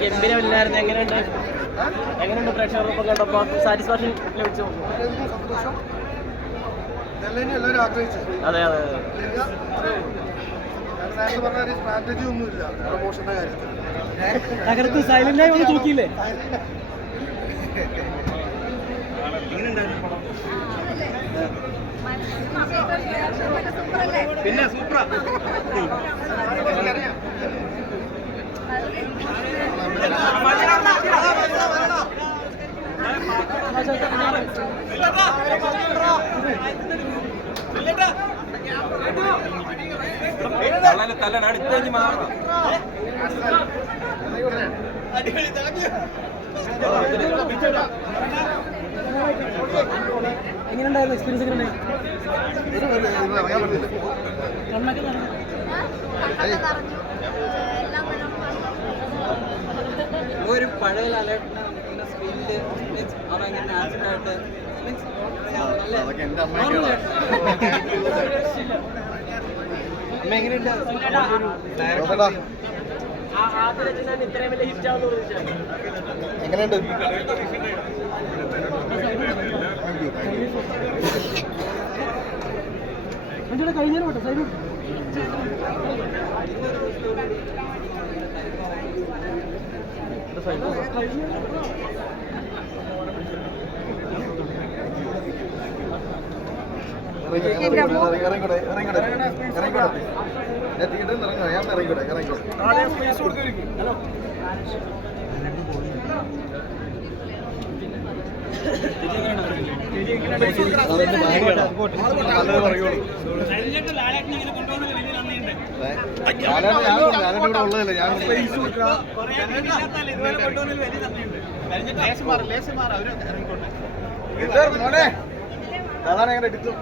ഗംഭീരമില്ലായിരുന്നു. എങ്ങനെയുണ്ട് പ്രേക്ഷകർക്കൊപ്പം കണ്ടപ്പോൾ സാറ്റിസ്ഫാക്ഷൻ ലഭിച്ചു? അതെ അതെ സ്ട്രാറ്റജി ഒന്നുമില്ല പ്രൊമോഷന്റെ കാര്യത്തിൽ. തകർത്ത് സൈലന്റായി ഒന്ന് തൂക്കിയില്ലേ? പിന്നെ സൂപ്പറാ. എങ്ങനെയുണ്ടായിരുന്നു എക്സ്പീരിയൻസ്? ഒരു പഴയ ലാലേട്ടന് സ്ക്രീനില് മീൻസ് അവങ്ങനെ നാച്ചുറലായിട്ട് മീൻസ് എങ്ങനെയുണ്ട്? കഴിഞ്ഞ പോട്ടെ സൈഡ് ഞാനിവിടെ ഉള്ളതല്ലേ. ഞാൻ അതാണ് ഞങ്ങളുടെ എടുത്തു.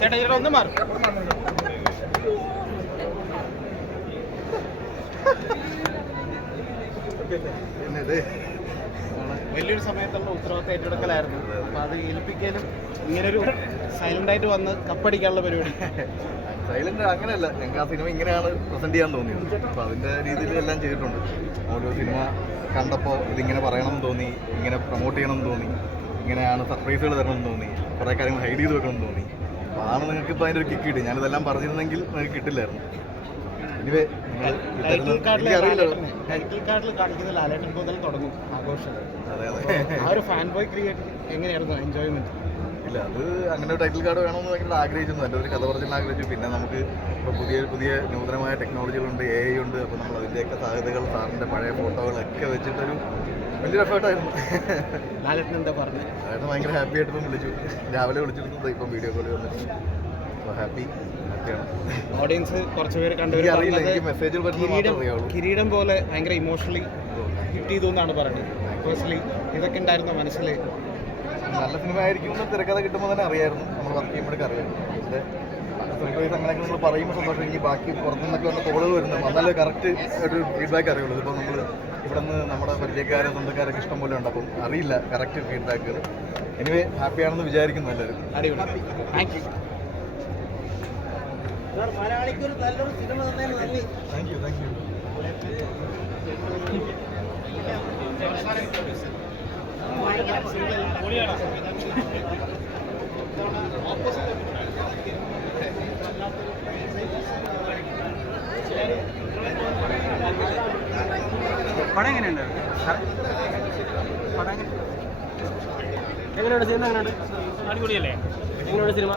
ചേട്ടാ ഒന്നും മാറും. വലിയൊരു സമയത്തുള്ള ഉത്തരവാദിത്തം ഏറ്റെടുക്കലായിരുന്നു. അപ്പൊ അത് ഏൽപ്പിക്കാനും ഇങ്ങനൊരു സൈലന്റ് ആയിട്ട് വന്ന് കപ്പടിക്കാനുള്ള പരിപാടി. സൈലന്റ് അങ്ങനെയല്ല, ഞങ്ങൾക്ക് ആ സിനിമ ഇങ്ങനെയാണ് പ്രസന്റ് ചെയ്യാൻ തോന്നിയത്. അപ്പോൾ അതിൻ്റെ രീതിയിൽ എല്ലാം ചെയ്തിട്ടുണ്ട്. ഓരോ സിനിമ കണ്ടപ്പോൾ ഇതിങ്ങനെ പറയണമെന്ന് തോന്നി, ഇങ്ങനെ പ്രൊമോട്ട് ചെയ്യണമെന്ന് തോന്നി, ഇങ്ങനെയാണ് സർപ്രൈസുകൾ തരണമെന്ന് തോന്നി, കുറേ കാര്യങ്ങൾ ഹൈഡ് ചെയ്ത് വെക്കണമെന്ന് തോന്നി. അപ്പോൾ അതാണ് നിങ്ങൾക്ക് ഇപ്പോൾ അതിൻ്റെ ഒരു കിക്ക് കിട്ടി. ഞാനിതെല്ലാം പറഞ്ഞിരുന്നെങ്കിൽ നിങ്ങൾക്ക് കിട്ടില്ലായിരുന്നു. എനിവേ ടൈറ്റിൽ കാർഡിൽ കാണിക്കുന്ന ലാലേട്ടൻ മുതൽ തുടങ്ങും ആഘോഷം. അതെ അതെ, ആ ഒരു ഫാൻ ബോയ് ക്രിയേറ്റ് എങ്ങനെയായിരുന്നു എൻജോയ്മെന്റ്? ഇല്ല, അത് അങ്ങനെ ഒരു ടൈറ്റിൽ കാർഡ് വേണമെന്ന് ഭയങ്കര ആഗ്രഹിച്ചിരുന്നു. എൻ്റെ ഒരു കഥ പറഞ്ഞാൽ ആഗ്രഹിച്ചു. പിന്നെ നമുക്ക് ഇപ്പോൾ പുതിയ നൂതനമായ ടെക്നോളജികളുണ്ട്, AI ഉണ്ട്. അപ്പോൾ നമ്മൾ അതിൻ്റെയൊക്കെ സാധ്യതകൾ, സാറിൻ്റെ പഴയ ഫോട്ടോകളൊക്കെ വെച്ചിട്ടൊരു വലിയൊരു എഫേർട്ടായിരുന്നു. ലാലേട്ടൻ എന്താ പറഞ്ഞു? ലാലേട്ടൻ ഭയങ്കര ഹാപ്പി ആയിട്ട് ഇപ്പം വിളിച്ചു. രാവിലെ വിളിച്ചിരുന്നത് ഇപ്പം വീഡിയോ കോൾ വന്നിട്ട്. അപ്പോൾ ഹാപ്പിയാണ്. ഓഡിയൻസ് കുറച്ചുപേര് അറിയില്ല, എനിക്ക് മെസ്സേജുകൾ പറ്റുന്നത് കിരീടം പോലെ ഭയങ്കര ഇമോഷണലി ഹിറ്റ് ചെയ്തു എന്നാണ് പറയുന്നത്. പേഴ്സണലി ഇതൊക്കെ ഉണ്ടായിരുന്നോ മനസ്സിൽ? നല്ല സിനിമ ആയിരിക്കും എന്ന് തിരക്കഥ കിട്ടുമ്പോൾ തന്നെ അറിയായിരുന്നു. നമ്മൾ വർക്ക് ചെയ്യുമ്പോഴൊക്കെ അറിയായിരുന്നു. പക്ഷേ സർപ്രൈസ് അങ്ങനെയൊക്കെ നമ്മൾ പറയുമ്പോൾ സന്തോഷം. എനിക്ക് ബാക്കി പുറത്തുനിന്നൊക്കെ വന്ന കോളുകൾ വരുന്നത് വന്നാലേ കറക്റ്റ് ഒരു ഫീഡ്ബാക്ക് അറിയുള്ളൂ. ഇതിപ്പോൾ നമ്മൾ ഇവിടെ നിന്ന് നമ്മുടെ പരിചയക്കാരും സ്വന്തക്കാരൊക്കെ ഇഷ്ടം പോലെ ഉണ്ട്. അപ്പം അറിയില്ല കറക്റ്റ് ഫീഡ്ബാക്കുകൾ. എനിവേ ഹാപ്പിയാണെന്ന് വിചാരിക്കുന്നു എല്ലാവരും. അടിപൊളി, താങ്ക് യു. മലയാളിക്കൊരു നല്ലൊരു സിനിമ തന്നെ നന്ദി. Thank you, thank you. പടം എങ്ങനെയുണ്ട്? എങ്ങനെയുണ്ട് സിനിമ? എങ്ങനെയുണ്ട്? അടിപൊളിയല്ലേ? എങ്ങനെയുണ്ട് സിനിമ?